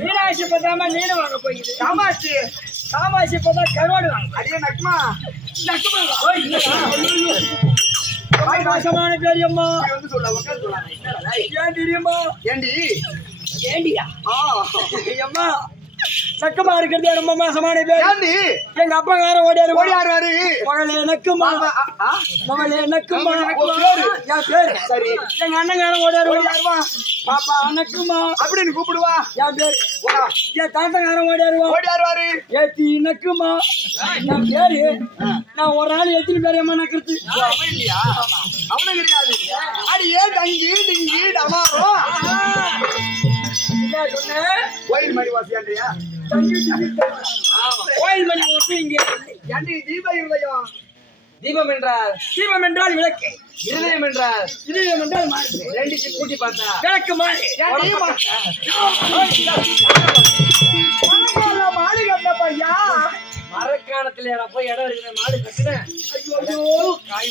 மீனாட்சி பத்தாம நீடு வாங்க போயிடுது. காமாட்சி காமாட்சி பார்த்தா கருவாடு வாங்க. அதே நக்குமா மோசமான பெரியம்மா ஏன் தெரியுமா? ஏண்டி ஏண்டியா அம்மா சக்கமா இருக்கிறது ரொம்ப மோசமான பேர். எங்க அப்பா கார ஓடியாரு மகளே நக்குமா மகளே நக்குமா என் பேரு. சரி எங்க அண்ணங்காரன் ஓடியாருவா பாப்பா நக்குமா அப்படின்னு கூப்பிடுவா. என் பேரு என் தாத்தங்காரன் ஓடியாருவாரு ஏத்தி நக்குமா என் பேரு. நான் ஒரு நாள் எத்தனை பேரையம்மா நக்கிறது இல்லையா? அவனு கிடையாது. அது ஏன் தங்கி நீங்க டமாரோ கோயில் மணி வாசியாண்டியா கோயில் மணி வாசி இங்க தீபம் இல்லையோ. தீபம் என்றால் விளக்கு, இதயம் என்றால் மாடு. ரெண்டு கூட்டி பார்த்தா விளக்கு மாடு. மாடு கட்ட பையா மரக்காணத்துல போய் இடம் இருக்கிற மாடு கட்டுனேன். காய்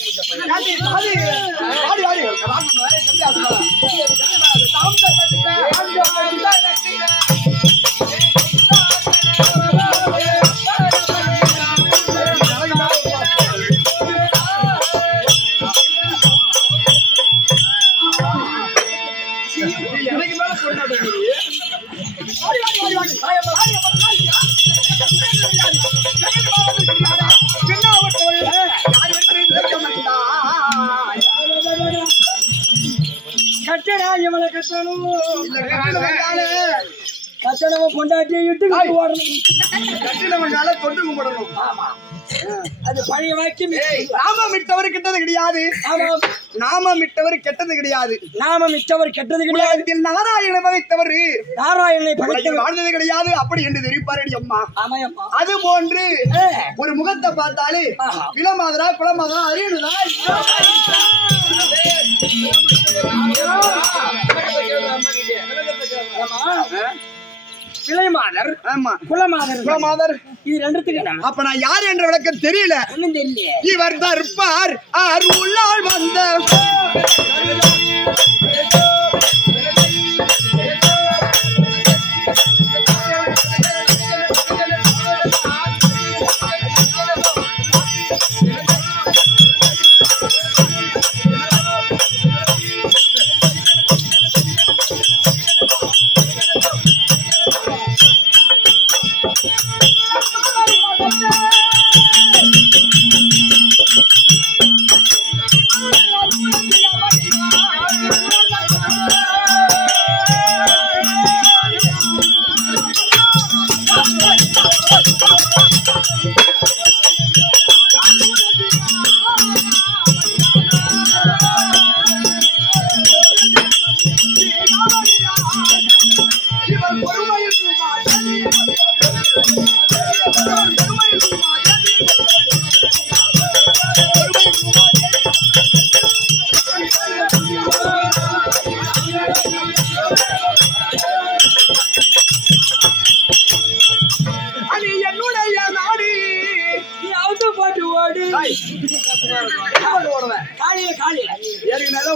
கட்டடா இவளை கட்டணும் கட்டணம் கொண்டாட்டி தொண்டு கும்பிடணும். அது பழைய வாக்கியம். நாமம் விட்டவர் கெட்டது கிடையாது. நாமம் விட்டவர் கெட்டது கிடையாது. நாமம் விட்டவர் கெட்டது கிடையாது. நாராயணனை பகைத்தவர் நாராயணனை பகைத்து வாழ்ந்தது கிடையாது. அப்படி என்று தெரிவிப்பாரடி அம்மா. அது போன்று ஒரு முகத்தை பார்த்தாலே விலமாதரா குலமாதரா அறியணுதா விலைமாதர் குலமாதர் இது ரெண்டுத்துக்கு. அப்ப நான் யார் என்ற விளக்கம் தெரியல. இவர் தற்பார் அருளால் வந்த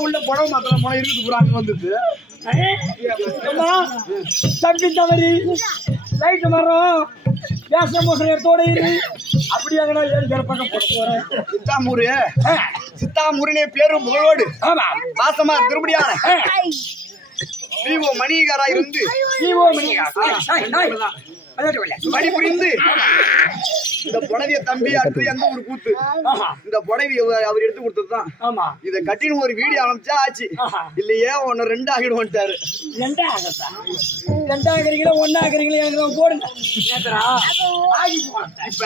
உள்ள புடவை மாத்திரம் போன இருக்குது புறாங்க வந்துட்டு தம்பி தவறி லைட் மரம் பேச மோசம் எடுத்தோட அப்படி சித்தாமூரினே பேரும் புகழோடு பாசமா திருப்படியான மணிகாரா இருந்து மணி புரிந்து இந்த புடவைய தம்பி அடுத்து எந்த ஒரு கூத்து இந்த புடவை அவர் எடுத்து கொடுத்ததுதான். ஆமா இத கட்டின்னு ஒரு வீடியோ அனுப்பிச்சா ஆச்சு. இல்லையே ஒன்னு 2 ஆகிடுவோன்ட்டாரு. 2 ஆகத்தா 2 ஆகிறீங்களா 1 ஆகிறீங்களா எனக்கு போடுங்க. இப்ப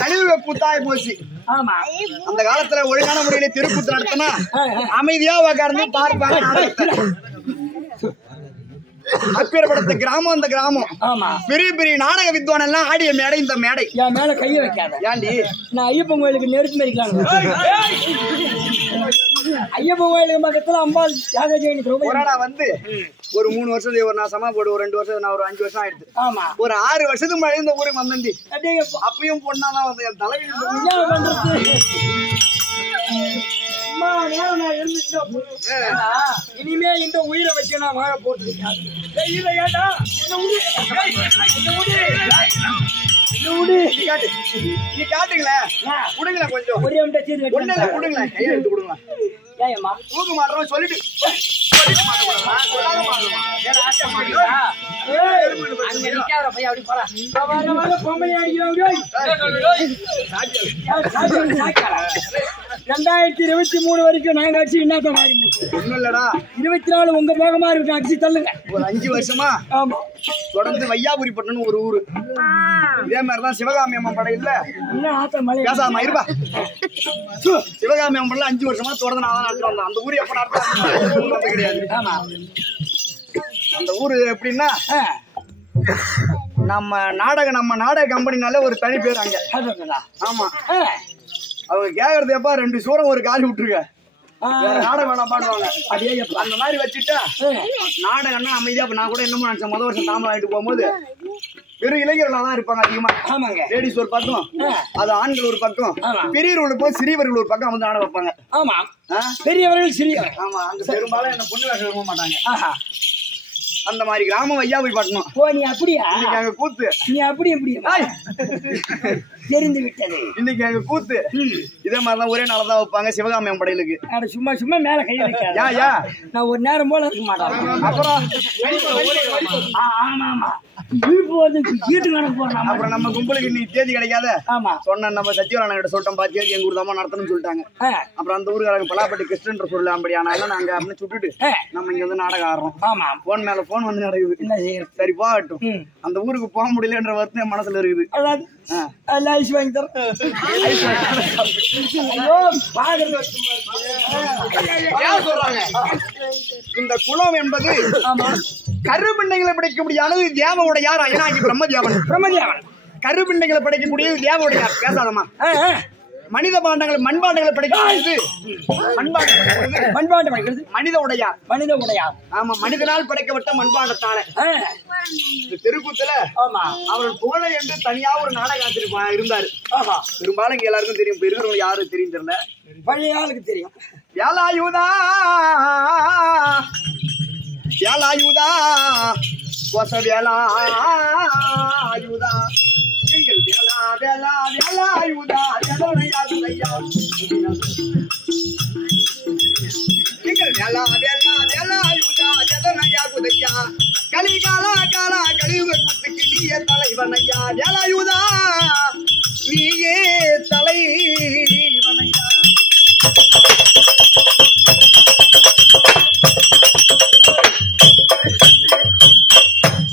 கழிவு கூத்தாய் போச்சு. ஆமா அந்த காலத்துல ஒழுங்கான முறையில திருக்கூத்து நடத்தினா அமைதியா உட்கார்ந்து பார்ப்பாங்க. அப்பேற்பட்ட கிராமம் அந்த கிராமம். ஆமா பெரிய பெரிய நாடக வித்வான் எல்லாம் ஆடிய மேடை இந்த மேடை. என் மேல கைய வைக்காத. ஏண்டி நான் ஐயப்பன் கோயிலுக்கு நெருப்பு மறிக்கலாம். ஐயப்பன் கோயிலுக்கு பக்கத்துல அம்பாள் தியாகஜெயனி வந்து ஒரு 3 வருஷத்துக்கு ஒரு நான் சமா போடு ஒரு 2 வருஷம் நான் ஒரு 5 வருஷம் ஆயிடுது. ஆமா ஒரு 6 வருஷத்துக்கு முன்னாடி இந்த ஊருக்கு வந்தேன்டி. அப்பயும் பொண்ணாதான் வந்து என் தலைவி இனிமே இந்த உயிரை வச்சு நான் வாழ போட்டுருக்கேன். நீ காட்டுங்களேன் கொடுங்களேன் கொஞ்சம் ஒரே கொடுங்களேன் கையை எடுத்து கொடுங்களா தூக்கு மாட்டோம் சொல்லிட்டு பொம்மை அடிக்கிறாங்க. 2023 வரைக்கும் நாங்க அடிச்சு என்னத்த மாறி ஒண்ணும் இல்லடா 24 உங்க போகமா இருக்கு அடிச்சு தள்ளுங்க. ஒரு 5 வருஷமா ஆமா தொடர்ந்து வையாபுரி பட்டணம் ஒரு ஊரு. இதே மாதிரிதான் சிவகாமி அம்மன் படம் இல்ல என்ன ஆத்த மலை பேசாம இருப்பா. சிவகாமி அம்மன் படம் 5 வருஷமா தொடர்ந்து நான் நடத்துட்டு வந்தேன். அந்த ஊரு எப்ப நடத்த கிடையாது. ஆமா அந்த ஊரு எப்படின்னா நம்ம நாடக கம்பெனினால ஒரு தனி பேர் அங்க. ஆமா அவங்க கேக்குறது எப்ப 2 சூரம் ஒரு காலி விட்டுருக்க நாடகம் வேணாம் பாடுவாங்க. அதே அந்த மாதிரி வச்சுட்டா நாடகம்னா அமைதியா. நான் கூட என்னமோ நினைச்சேன் முதல் வருஷம் தாமரை ஆயிட்டு போகும்போது வெறும் இளைஞர்களா தான் இருப்பாங்க அதிகமா. ஆமாங்க லேடிஸ் ஒரு பக்கம் அது ஆண்கள் ஒரு பக்கம் பெரியவர்கள் போய் சிறியவர்கள் ஒரு பக்கம் வந்து நாடகம் வைப்பாங்க. ஆமா பெரியவர்கள் சிறியவர். ஆமா அங்க பெரும்பாலும் என்ன பொண்ணு வேஷம் விரும்ப மாட்டாங்க. அந்த மாதிரி கிராமம் வையாபுரி பட்டணம். ஓ நீ அப்படியா இன்னைக்கு அங்க கூத்து நீ அப்படி தெரிந்து விட்டது. இன்னைக்கு அங்க கூத்து இதே மாதிரிதான் ஒரே நாளதான் வைப்பாங்க சிவகாமி படையிலுக்கு. சும்மா சும்மா மேல கை வைக்காத. நான் ஒரு நேரம் போல இருக்க மாட்டேன். அப்புறம் அப்புறம் நம்ம கும்பலுக்கு நீ தேதி கிடைக்காத. ஆமா சொன்ன நம்ம சத்தியவாரன் கிட்ட சொல்லிட்டோம் தேதி எங்க ஊர் தான் நடத்தணும்னு சொல்லிட்டாங்க. அப்புறம் அந்த ஊருக்காரங்க பலாப்பட்டி கிருஷ்ணன்ற சொல்ல அப்படி ஆனாலும் நாங்க அப்படின்னு சுட்டுட்டு நம்ம இங்க வந்து நாடகம் ஆடுறோம். ஆமா போன் மேல போன் வந்து நடக்குது. சரி போகட்டும் அந்த ஊருக்கு போக முடியலன்ற வருத்தம் என் மனசுல இருக்குது. இந்த குலம் என்பது கருப்பிண்டைகளை படைக்கக்கூடியது தேவவுடையார் அயனாகி பிரம்மதேவன். கருப்பிண்டைகளை படைக்கக்கூடியது தேவவுடையார். பேசாதமா மனித பாண்டங்கள் மண்பாண்டங்களை படைக்கிறது மனித உடையார். ஆமா மனிதனால் படைக்கப்பட்ட மண்பாண்டத்தால தெருக்கூத்துல அவர்கள் புகழை என்று தனியா ஒரு நாடக ஆசிரியர் இருந்தாரு. பெரும்பாலும் இங்க எல்லாருக்கும் தெரியும். இருக்கிறவங்க யாரும் தெரியும் தெரியல. பழைய ஆளுக்கு தெரியும். வேலாயுதா கோச வேலாயுதா எங்கள் வேலாயுதா ஜனனையாகுதையா எங்கள் வேலாயுதா ஜனனையாகுதையா கலிகாலா கழிவு குத்துக்கு நீயே தலைவனையா வேலாயுதா நீயே தலைவனையா.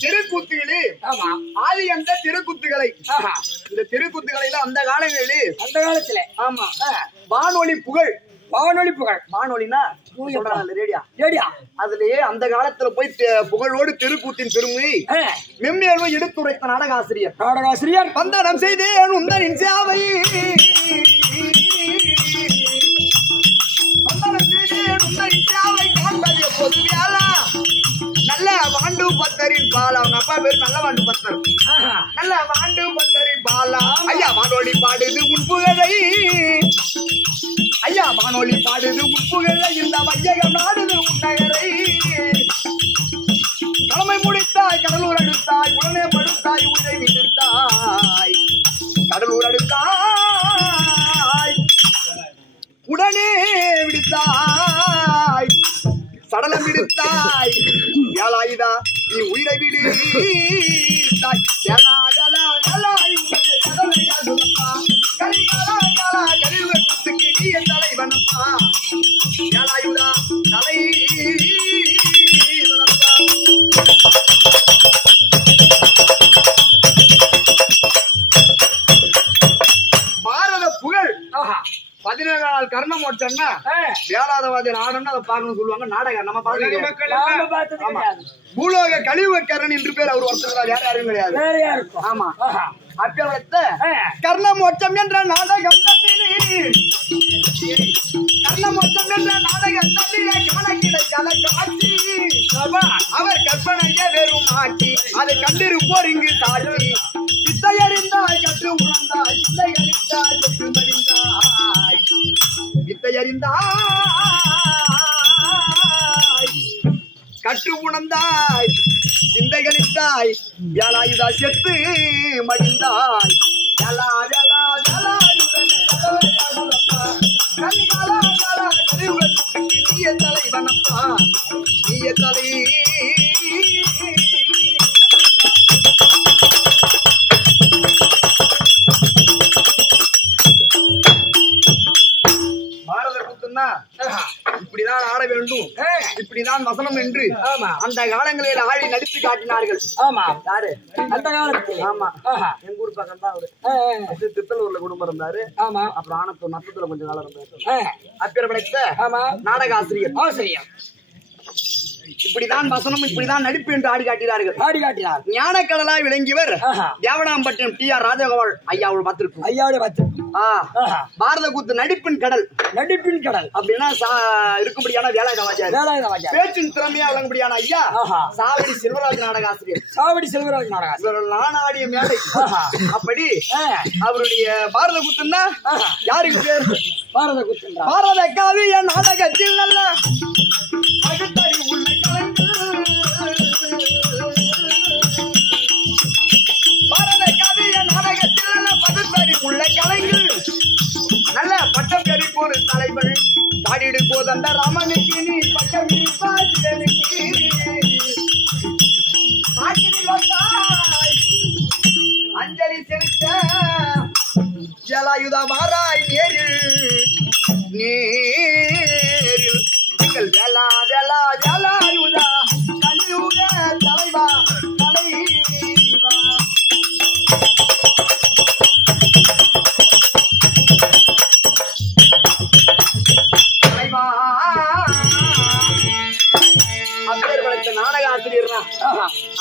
திருக்கூத்துகளே ஆதி அந்த திருக்கூத்துகளை இந்த திருக்கூத்துகளை அந்த காலத்துல ஆமா வானொலி புகழ் வானொலினா ரேடியா அதுலயே அந்த காலத்துல போய் புகழோடு திருக்கூத்தின் பெருமை மென்மேலும் எடுத்துரைத்த நாடகாசிரியர் வந்தனம் செய்தேன் உந்தனின் சேவை காண்பது எப்போது வேளா நல்ல வாண்டு பத்தரின் பாலா. அவங்க அப்பா பேரு நல்ல வாண்டு பத்தர். நல்ல வாண்டு பத்தரின் பாலா ஐயா வானொலி பாடுது உட்புகழை. ஐயா வானொலி பாடுது உட்புகழை. இந்த வையகம் நாடுது உன்னகரை. தலைமை முடித்தாய் கடலூர் அடுத்தாய் உடனே படுத்தாய் உதவி விடுத்தாய். கடலூர் அடுத்தாய் உடனே விடுத்தாய். சடலம் விடுத்தாய் வேலாயுதா நீ உயிரை விடுத்தாய். 17 நாள் கர்ணம் ஓட்டம்னா வேளாதவாதியில் ஆடணும் அதை பார்க்கணும்னு சொல்லுவாங்க. நாடகம் நம்ம பார்க்க பூலோக கழிவுக்கரண் என்று பேர் அவர் ஒருத்தர், யாரும் கிடையாது. ஆமா, அப்ப கர்ணமோட்சம் என்ற நாடகம் கர்ணமோட்சம் என்ற நாடகம் கணக்கிட காட்சி அவர் கற்பனைய வெறும் ஆட்சி அதை கண்டிருப்போர் இங்கு சாட்சி. வித்தையறிந்தாய் கற்று உணர்ந்தாய் வித்தையறிந்தாய் கற்று மறிந்தாய் வித்தையறிந்தாய் கற்று உணர்ந்தாய் சிந்தைகளித்தாய் வேலாயுதா செத்து மடிந்தாய் நீய தலை வனப்பா நீய தலை. பாரத கூத்துன்னா இப்படிதான் ஆட வேண்டும், இப்படிதான் வசனம் என்று அந்த காலங்களில் ஆடி நடித்து காட்டினார்கள். ஆமா, யாரு அந்த காலத்துல? ஆமா, எங்க ஊர் பக்கம் தான் அவரு திருத்தலூர்ல குடும்பம் இருந்தாரு. ஆமா, அப்புறம் ஆனத்தூர் நத்தத்துல கொஞ்சம் காலம் இருந்தாரு. அப்பேர் படைத்த நாடக ஆசிரியர். இப்படிதான் வசனம், இப்படிதான் நடிப்பு என்று ஆடி காட்டினார். ஞானக்கடலாய் விளங்கியவர் தேவனாம்பட்டினம் டி.ஆர். ராஜகோபால் ஐயாவோட பார்த்திருக்கும். பாரத கூத்து நடிப்பின் கடல் அப்படின்னா இருக்கும்படியான வேலாயுத பேச்சின் திறமையா விளங்கும்படியான ஐயா சாவடி செல்வராஜ் நாடக ஆசிரியர். இவர்கள் நானாடிய மேடை. அப்படி அவருடைய பாரத கூத்துன்னா யாருக்கு பேர்? பாரத காவிய நாடகத்தில் நல்ல பகுத்தறி உள்ள பாரத காவிய நாடகத்தில் நல்ல பகுத்தறி உள்ள கலைஞர் நல்ல பட்டம் பெறிப்போர் தலைவர் தாடிடு போதண்ட ராமனுக்கு நீ பட்டம் அஞ்சலி செலுத்த ஜலாயுதா வாராய் நேரில் நீங்கள் வேலா ஜலாயுதா கலியுக தலைவா தலைவா. நாடக ஆசிரியர்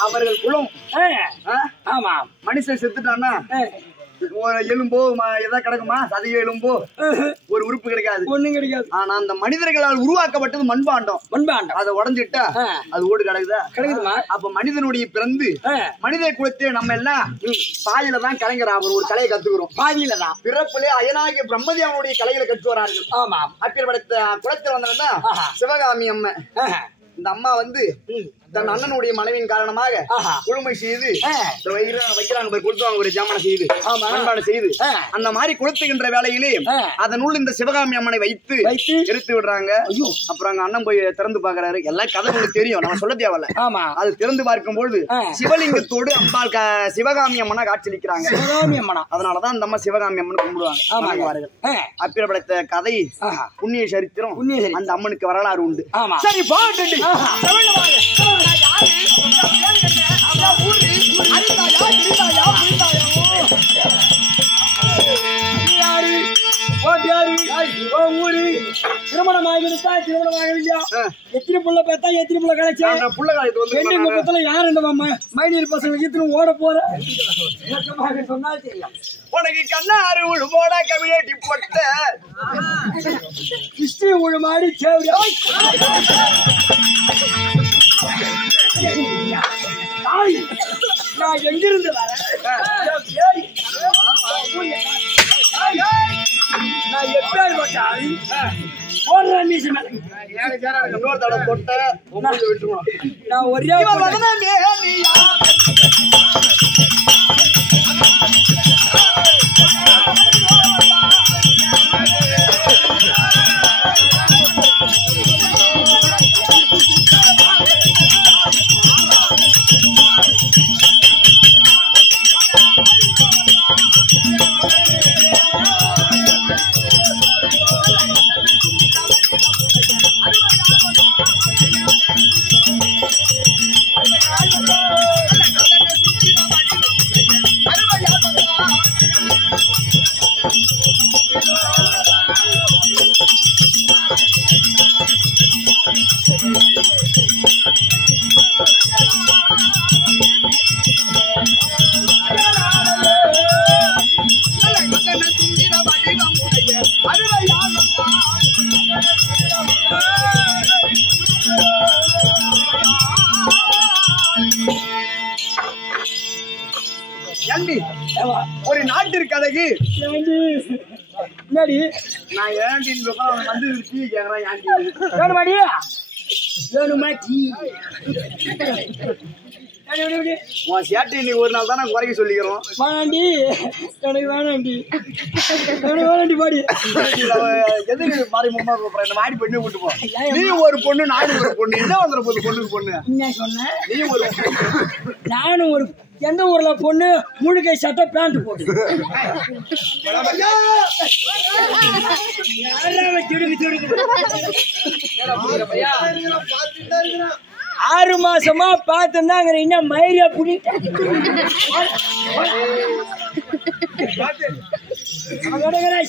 அவர்கள் குலம். ஆமா, மனுஷன் செத்துட்டான்னா எலும்போ எதா கிடக்குமா? சதையோ எலும்போ ஒரு உறுப்பு கிடைக்காது, ஒண்ணும் கிடைக்காது. ஆனா அந்த மனிதர்களால் உருவாக்கப்பட்டது மண்பாண்டம். அதை உடஞ்சிட்டா அது ஓடு கிடைக்குதுமா? அப்ப மனிதனுடைய பிறந்து மனித குலத்தை நம்ம எல்லாம் பாதியில தான் கலைஞர் அவர் ஒரு கலையை கத்துக்கிறோம். பாதியில தான் பிறப்பிலே அயனாகிய பிரம்மதேவனுடைய கலைகளை கற்று வரார்கள். ஆமா, அப்பேர் படைத்த குலத்தில் வந்தவங்க சிவகாமி அம்மா. இந்த அம்மா வந்து தன் அண்ணனுடைய மனைவியின் காரணமாக குழுமை செய்து வைக்கிறாங்க, கொடுத்துவாங்க ஒரு ஜாமனை செய்து மண்பானை செய்து அந்த மாதிரி கொளுத்துகின்ற வேலையிலே அதனுள் இந்த சிவகாமி அம்மனை வைத்து எடுத்து விடுறாங்க. அப்புறம் அங்க அண்ணன் போய் திறந்து பாக்குறாரு. எல்லாம் கதை உங்களுக்கு தெரியும், நம்ம சொல்ல தேவையில்ல. ஆமா, அது திறந்து பார்க்கும் பொழுது சிவலிங்கத்தோடு அம்பாள் சிவகாமி அம்மனா காட்சியளிக்கிறாங்க. அதனாலதான் அந்த அம்மா சிவகாமி அம்மன் கும்பிடுவாங்க. அப்பேர் படைத்த கதை புண்ணிய சரித்திரம் அந்த அம்மனுக்கு வரலாறு உண்டு. சரி, பாட்டு திருமணமாகிருந்தா திருமணமாகலையா? எத்தனை புள்ள பேத்தா எத்தனை புள்ள கிடைச்சா? யார் இந்த மைனீர் பசங்க எத்தனை ஓட போற சொன்னால் தெரியும். உனக்கு கண்ணாறு உழுமோட கவிழேட்டி போட்ட கிறிஸ்டி உழுமாடி சேவியா நான் எங்கிருந்து வரேன்? நான் எப்பேர் போட்டால் போடுற மீசு இன்னொரு தடவை போட்ட விட்டுருவோம். நான் ஒரே ஏண்டி ஒரு நாட்டிற்கு அழகு என்னடி நான் ஏண்டி வந்து டீ கேக்குறேன் ஏண்டி வேணுமாடி வேணுமா டீ உன் சேட்டை நீ ஒரு நாள் தான் நான் குறைக்க சொல்லிக்கிறோம் வேணாண்டி எனக்கு வேணாண்டி எனக்கு வேணாண்டி பாடி எதுக்கு மாறி மும்மா கூப்பிடுற இந்த மாடி பொண்ணு கூட்டு போ நீ ஒரு பொண்ணு நானும் ஒரு பொண்ணு என்ன வந்துட போகுது பொண்ணுக்கு பொண்ணு என்ன சொன்ன நீ ஒரு நானும் ஒரு எந்த ஊர்ல பொண்ணு முழுக்கை சட்டை பேண்ட் போட்டு 6 மாசமா பார்த்துருந்தாங்க இன்னும் மயிரியா புடிட்டேன்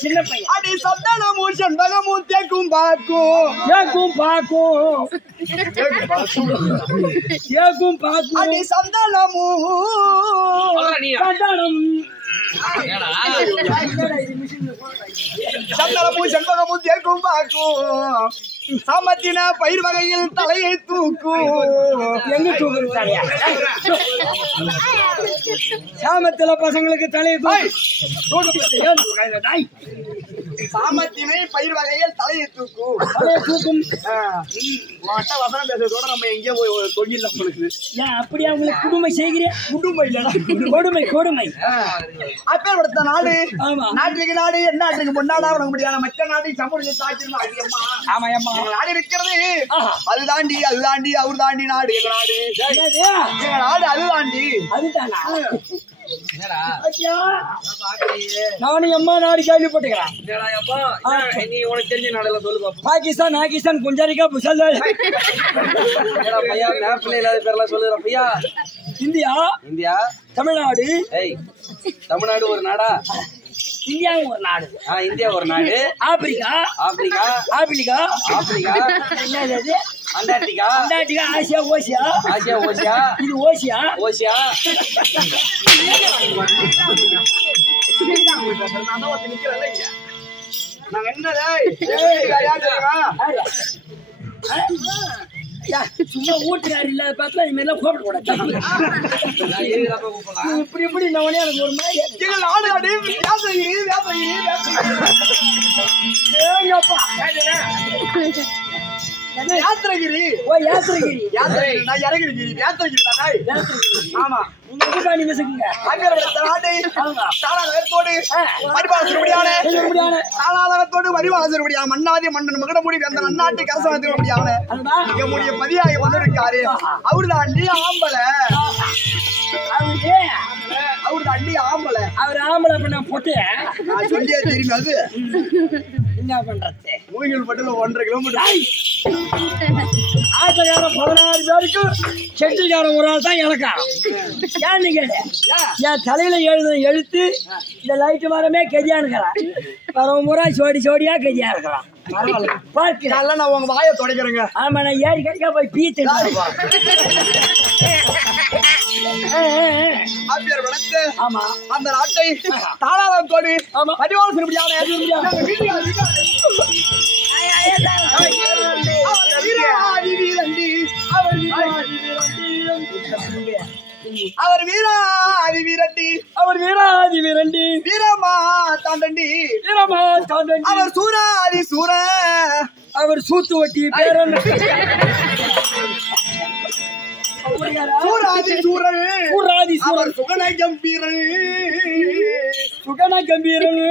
சின்ன பையன் அடி சந்தானமும் செண்பகமும் தேக்கும் பாக்கும் அடி சந்தானமும் சந்தானமும் செண்பகமும் தேக்கும் பாக்கும் சாமத்தின பயிர் வகையில் தலையை தூக்கும் எங்க தூக்குறாங்க சாமத்துல பசங்களுக்கு தலையை சாமத்தினை பயிர் வகையில் தலையை தூக்கும் வசனம் பேசுறதோட நம்ம எங்கேயோ போய் தொழில் நம்மளுக்கு ஏன் அப்படியே அவங்களுக்கு குடும்பம் செய்கிறேன் குடும்பம் இல்லடா கொடுமை அப்பேற்படுத்த நாடு ஆமா நாட்டுக்கு நாடு என்ன நாட்டுக்கு முன்னாடா உனக்கு முடியாது மற்ற நாடு சமூக தாக்கிருந்தா அதிகமா ஆமா அம்மா நாடு இருக்கிறது அது தாண்டி அவர் தாண்டி நாடு எங்க நாடு அதுதாண்டி அதுதானா நானும் அம்மா நாடு கேள்விப்பட்டுக்கிறேன் பாகிஸ்தான் குஞ்சாரிக்கா புசல் இந்தியா தமிழ்நாடு ஒரு நாடா இந்தியாவும் ஒரு நாடு இந்தியா ஒரு நாடு ஆப்பிரிக்கா என்னது அண்டார்டிகா ஆசியா ஓசியா இது ஓசியா நாங்க என்னடா சும்மா ஊட்டுக்காரு இல்லாத பார்த்தா இது மாதிரிலாம் கூப்பிடக்கூடாது இப்படி நான் உடனே எனக்கு ஒரு மாதிரி யாத்திரகிரி நான் இறங்கிரி ஆமா மன்னாதி மன்னன் மகடமுடி அந்த நன்னாட்டு கரசனத்தினுடைய நம்முடைய பதியாக வந்திருக்காரு அவரு அள்ளி ஆம்பளை அவரு அள்ளி ஆம்பளை அவர் ஆம்பளை பண்ண போட்டு நான் சொல்லியே தெரியும் அது என்ன பண்றது மூங்கில் பட்டுல 1.5 கிலோமீட்டர் ஆட்டக்காரன் 16 பேருக்கு செட்டிக்காரன் ஒரு ஆள் தான் இலக்காரம் ஏன்னு கேட்ட என் தலையில எழுத்து இந்த லைட்டு மரமே கெதியா இருக்கிறான் பரவமுறை சோடியா கெதியா இருக்கிறான் பார்க்கிறேன் நான் உங்க வாயை துடைக்கிறேங்க ஆமா நான் ஏறி கடிக்கா போய் பீத்து ஆமா அந்த நாட்டை தாளாரம் கோடு பதிவாளர் சிறுபடியான அவர் வீராதி வீரண்டி வீரமா தாண்டண்டி அவர் சூராதி சூர அவர் சூத்து வட்டி பேரன் சூராதி அவர் சுகன கம்பீரன் சுகனகம்பீரன்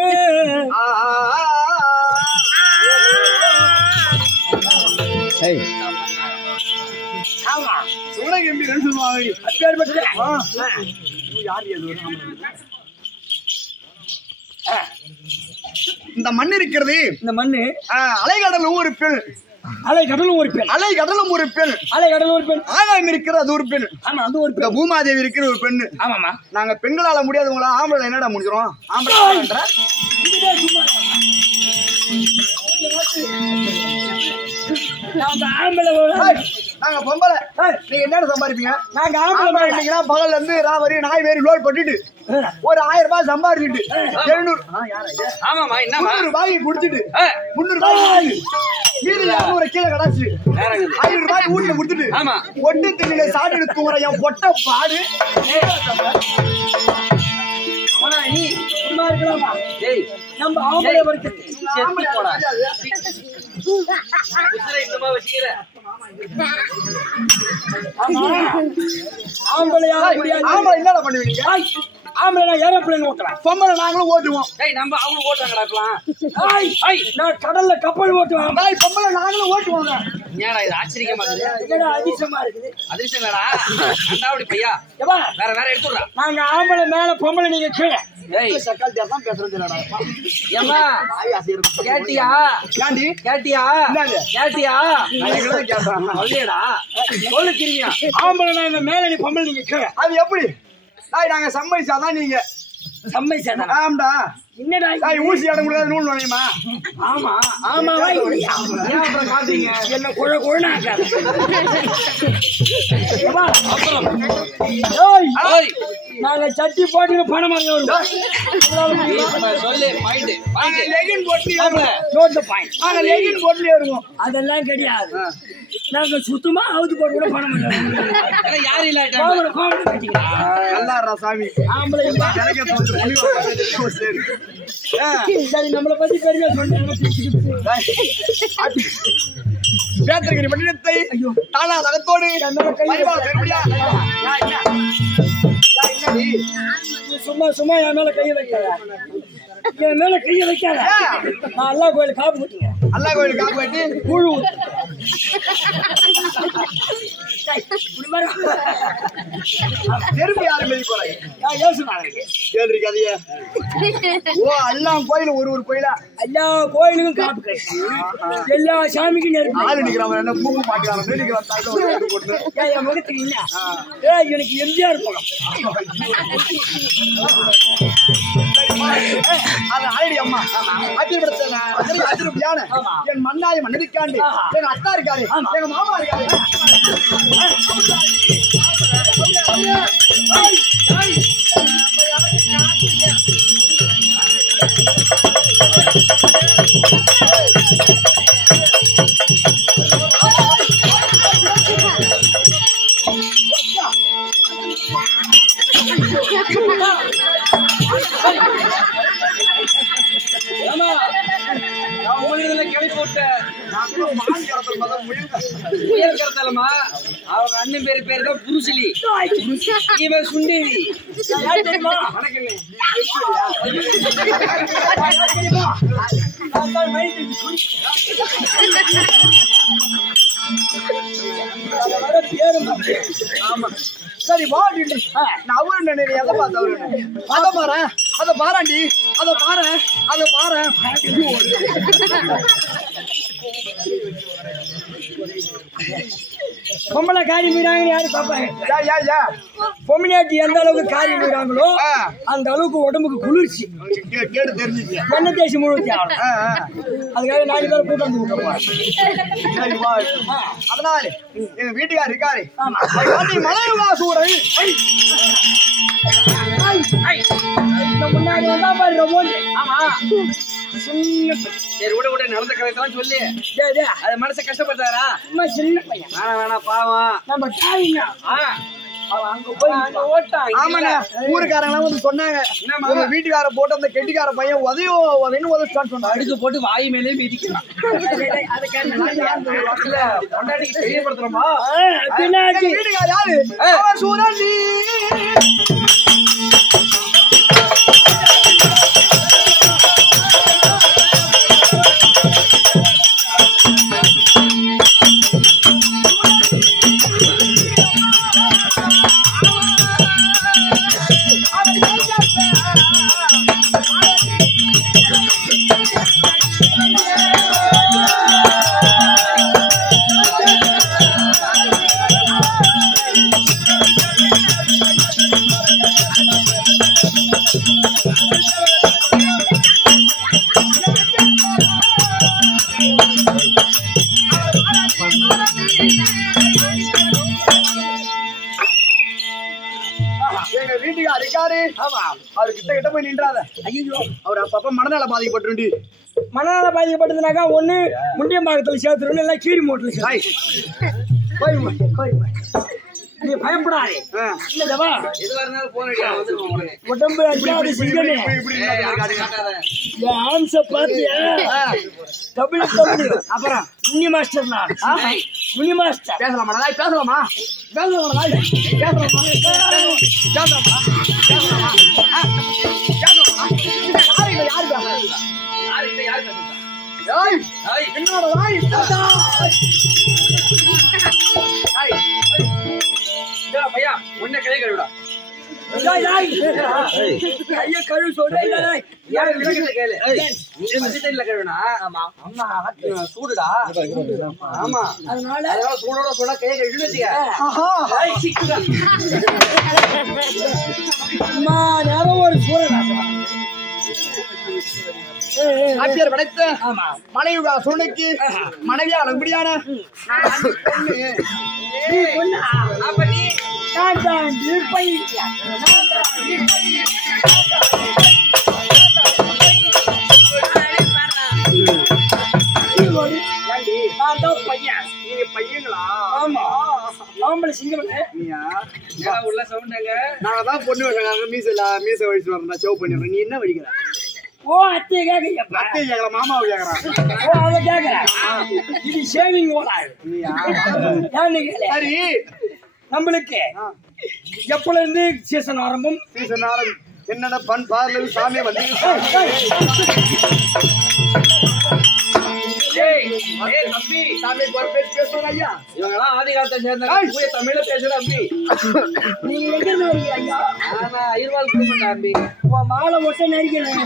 சொல்லுவாங்க இந்த மண் இருக்கிறது இந்த மண்ணு அலைகடலும் ஒரு பெண் ஆகாயம் இருக்கிறது அது ஒரு பெண் ஆமா அது ஒரு பெண் பூமாதேவி இருக்கிற ஒரு பெண்ணு ஆமாமா நாங்க பெண்களால முடியாதவங்களா ஆம்பளை என்னடா முடிஞ்சிரும் ஆம்பளை நாங்க பொம்பளை நீங்க என்ன சம்பாதிப்பீங்க நாங்க ஆம்பளை பகல்ல இருந்து ராவரி நாய் வேறு லோட் போட்டுட்டு ஒரு 1000 ரூபாய் சம்பாதிச்சுட்டு 700 ரூபாய் குடிச்சிட்டு 300 ரூபாய் கீழே கடாச்சு 1000 ரூபாய் வீட்டுல குடுத்துட்டு ஒட்டு திண்ணில சாப்பிட்டு தூங்குற என் பொட்ட பாடு நம்ம ஆம்பளை வர்க்கத்துக்கு செத்து போடா. உசுரை இன்னுமா வச்சுக்கிற? ஆமா ஆம்பளையா முடியாது. ஆம்பளை என்னடா பண்ணுவீங்க? ஆம்பளை நான் ஏரோப்ளேன் ஓட்டுறேன், பொம்பளை நாங்களும் ஓட்டுவோம். நம்ம அவங்க ஓட்டுறாங்கடா இப்பலாம். நான் கடல்ல கப்பல் ஓட்டுவேன். பொம்பளை நாங்களும் ஓட்டுவாங்க. ஏடா இது ஆச்சரியமா இருக்குது? என்னடா அதிசயமா இருக்குது? அதிர்ஷ்டம் இல்லடா. அண்டாவடி பையா ஏப்பா வேற எடுத்துடுறா. நாங்க ஆம்பளை மேல பொம்பளை நீங்க கீழே. ஏய் சக்கால் தான் பேசுறது இல்லடா. ஏம்மா கேட்டியா? ஏண்டி கேட்டியா? என்னது? கேட்டியா? நான் எங்கடா கேட்றேன்? சொல்லியடா. சொல்லுக்கிறீங்க. ஆம்பளை நாங்க மேல நீ பொம்பளை நீங்க கீழே. அது எப்படி? நாங்க சம்மதிச்சாதான் நீங்க. சம்மை சேதா ஆம்டா. என்னடா ஊசி இடம் முடியாது நூல் நுழையுமா? ஆமா ஆமாவா இல்லையா? ஏன் அப்புறம் காட்டுறீங்க? என்ன கொழுனா ஆகாது. நாங்க சட்டி போட்டு பணம் வாங்க வருவோம். சொல்லு பாயிண்ட் லெகின் போட்டு நாங்க லெகின் போட்டு ஏறுவோம். அதெல்லாம் கிடையாது. நாங்க சுத்தமா அவுத்து போட்டு கூட பணம் யாரும் இல்ல. நல்லா சாமி ஆம்பளை சரி. சரி நம்மளை பத்தி பெருமையா சொன்னாங்க. பேத்திருக்கிற மனிதத்தை தானா தகத்தோடு சும்மா சும்மா என் மேல கையை வைக்காத. என் மேல கையை வைக்காத. நான் அல்லா கோயில் காப்பு கட்டிங்க. அல்லா கோயில் காப்பு கட்டி குழு நெருப்பு யாரு மீதி போறாங்க? கேள்வி கதைய. ஓ எல்லாம் கோயில் ஒரு கோயிலா? எல்லா கோயிலுக்கும் காப்பு கட்டி எல்லா சாமிக்கும் நெருப்பு. ஆளு நிக்கிறான் என்ன பூ மாட்டிக்கிறான் போட்டு என் முகத்துக்கு என்ன எனக்கு எம்ஜிஆர் படம். அம்மா என் மண்ணாய மன்னிக்காண்டு எங்க அத்தா இருக்காரு, எங்க மாமா இருக்காரு. அவங்க அண்ணன் பேரு தான் புருசிலி, இவன் சுண்டேரி. சரி வாடி அவரு எதை பார்த்து அவரு அதை பாரு, அதை பாராண்டி, அதை பாரு, அதை பாரு. பொம்பளை காரி மீறாங்கன்னு யாரு பாப்பாங்க? பொம்மனாட்டி எந்த அளவுக்கு காரி மீறாங்களோ அந்த அளவுக்கு உடம்புக்கு குளிர்ச்சி கேட்டு தெரிஞ்சுச்சு. என்ன தேய்ச்சி முழுவத்தி ஆகணும். அதுக்காக 4 பேர் கூட்டம் அதனால எங்க வீட்டுக்காரர் இருக்காரு மலைவாசூரை முன்னாடி வந்தா பாரு. ஆமா சரி விட நடந்த கதையெல்லாம் சொல்லி அது மனசை கஷ்டப்பட்டாரா? சின்ன பையன் வேணா பாவம். நம்ம தாயினா அங்க போய் ஊருக்காரங்க வந்து சொன்னாங்க வீட்டுக்கார போட்டு அந்த கெட்டிக்கார பையன் உதவின்னு சொன்னாங்க. அடுத்து போட்டு வாய் மேலே மீதிக்கலாம். தெரியப்படுத்துறோமா வீட்டுக்கார யாரு? சூரண்டி கிட்ட போய் நின்றாத. ஐயோ அவர் அப்பப்ப மனநல பாதிக்கப்பட்டு மனநல பாதிக்கப்பட்டதுனாக்கா ஒண்ணு முண்டியம்பாக்கத்துல சேர்த்துருன்னு எல்லாம் கீரி மோட்டர்ல நீ பயப்படாதே இல்லவா எதுவா இருந்தாலும் போன் அடியா வந்துருவோம் உடனே உடம்பு அடிக்காது சிங்கனே என் ஆம்ச பாத்தியா தமிழ் அப்புறம் முனி மாஸ்டர் நான் முனி மாஸ்டர் பேசலாமா பேசலாமா பேசலாமா என்னோட வாய் பையா உன்ன கை கழுவிடா ஐயா கழு சொல்றேன் யாரு விளக்கத்தை கேளு பசித்தண்ணில கழுவினா ஆமா அம்மா சூடுடா ஆமா அதனால சூடோட சூடா கையை கழுவிட்டு வச்சுக்க அம்மா நேரம் ஒரு சூரராசன் ஆப்பியர் படைத்த ஆமா மனைவி சுனைக்கு மனைவியா நம்பியான அப்ப நீ நான் தான் பையன் நீங்க பையங்களா ஆமா ஆம்பளை சிங்கம் உள்ள சவுண்டாங்க நாங்க தான் பொண்ணு வச்சாங்க மீச வயசு வரணும் சேவ் பண்ணிடுறோம் நீ என்ன வடிக்கிற ஓ அத்தையை கேட்க அத்தை கேட்கல மாமாவை கேட்கறான் ஓ அதை கேட்கறேன் இது ஷேவிங் ஓடாது ஏன்னு கேளு சரி நம்மளுக்கு எப்பல இருந்து சீசன் ஆரம்பம் சீசன் ஆரம்பம் என்னடா பண் பார்ல சாமியே வந்து தம்பி சாமி பேசுவாங்க ஐயா இவங்கெல்லாம் ஆதி காலத்தை சேர்ந்தவங்க தூய தமிழ்ல பேசுற தம்பி நீங்க எங்க இருந்து வரீங்க ஐயா ஆனா ஐர்வால் குடும்பம் தம்பி உன் மாலை மட்டும் நெரிக்கணும்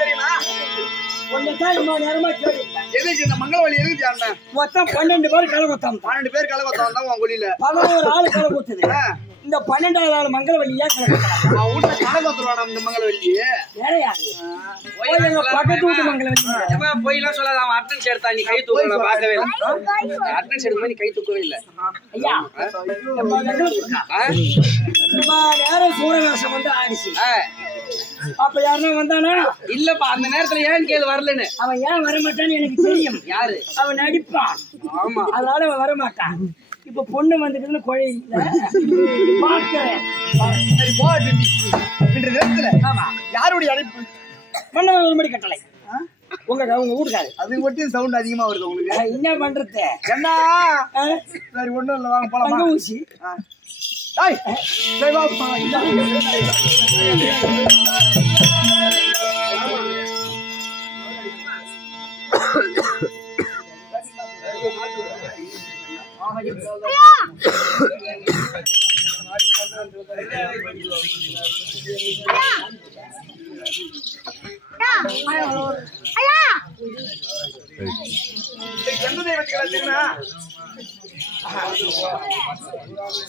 தெரியுமா ஒன்னுதான் இம்மா நேரமா கேள்வி எதுக்கு இந்த மங்களவழி எதுக்கு அண்ணன் மொத்தம் 12 பேர் களை கொத்தாம 12 பேர் கலகத்தான் வந்தா உன் குழியில 11 ஆளு களை கொத்துது இந்த 12வது ஆள் மங்களவழியா களை கொத்துறாங்க அவன் வீட்டுல கலகத்துவாடா இந்த மங்களவழி வேற யாரு எங்க பக்கத்து வீட்டு மங்களவழி போயெல்லாம் சொல்லாத அவன் அட்டன்ஸ் எடுத்தா நீ கை தூக்கல பார்க்கவே இல்லை அட்டன்ஸ் எடுக்கும்போது நீ கை தூக்கவே இல்லை ஐயா நேரம் சூரவேஷம் வந்து ஆடிச்சு அப்ப யாருன்னா வந்தானா இல்லப்பா அந்த நேரத்துல ஏன் கேளு வரலன்னு அவன் ஏன் வரமாட்டான்னு எனக்கு தெரியும் யாரு அவன் நடிப்பான் ஆமா அதனால அவன் வரமாட்டான் இப்ப பொண்ணு வந்துட்டுன்னு குழையில பாக்குறேன் சரி போட்டு இன்று நேரத்துல ஆமா யாருடைய அழைப்பு மன்னவன் ஒரு மணி கட்டளை உங்க வீட்டுக்காரு அது மட்டும் சவுண்ட் அதிகமா வருது உங்களுக்கு என்ன பண்றது என்ன சரி ஒண்ணும் இல்ல வாங்க போலாம் தங்க ஊசி சரி வா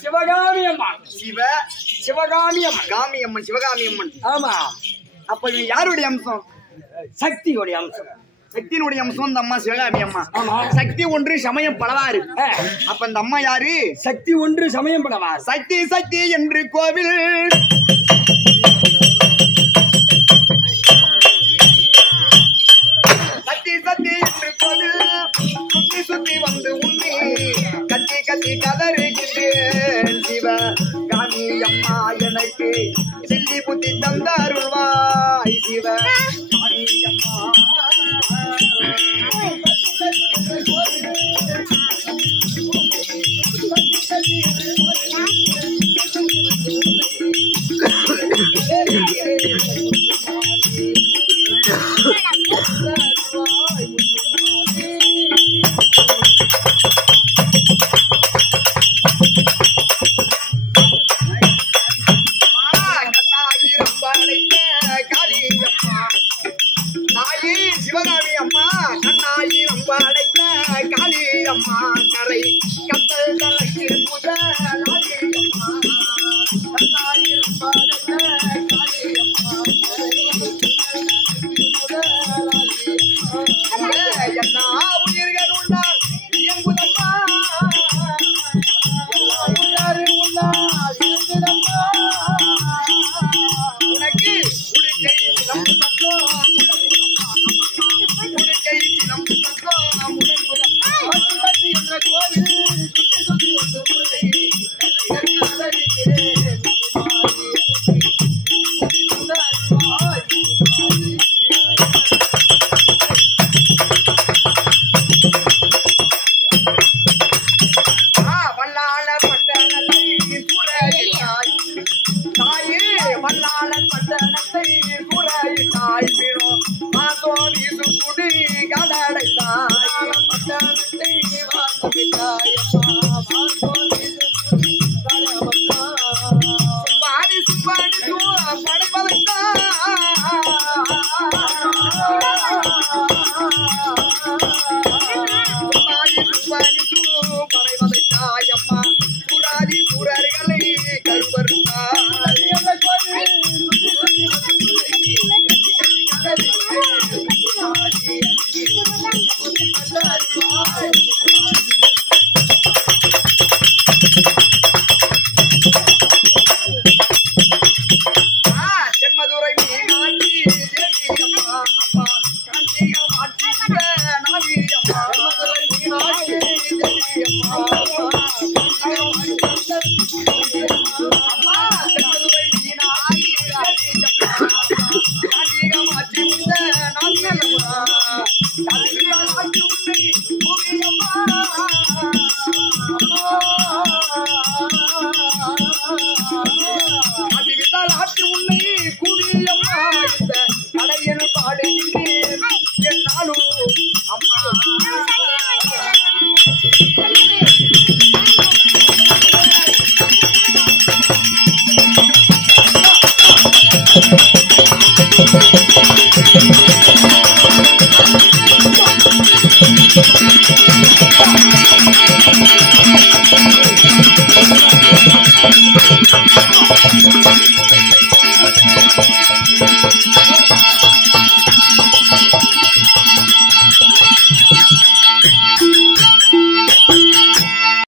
சிவகாமி அம்மா சிவகாமி அம்மன் காமி அம்மன் சிவகாமி அம்மன் ஆமா அப்ப இது யாருடைய அம்சம் சக்தியோடைய அம்சம் சக்தியினுடைய அம்சம் இந்த அம்மா சிவகாமி அம்மா ஆமா சக்தி ஒன்று சமயம் பலவாறு அப்ப இந்த அம்மா யாரு சக்தி ஒன்று சமயம் படவா சக்தி சக்தி என்று கோவில் சக்தி சக்தி என்று கோவில் சுத்தி சுத்தி வந்து உன்னி கத்தி கத்தி கதறுகின்றேன் சிவகாமி அம்மா எனக்கு சில்லி புத்தி தந்தாருள்வாய் சிவகாமி அம்மா சிவகாமி அம்மா கண்ணாயி ரொம்ப அடைத்த காளி அம்மா கரை கத்தல் தலைக்கு முதலாளி அம்மா கண்ணாயி ரொம்ப அடைத்த காளி அம்மா கரை முதலாளி எல்லா உயிர்கள் உண்டால் இயங்குதம்மா எல்லா உயிர் உள்ளால் இயங்குதம்மா உனக்கு உடுக்கை சிலம்பு சத்தம் உடுக்கை சிலம்பு Thank you.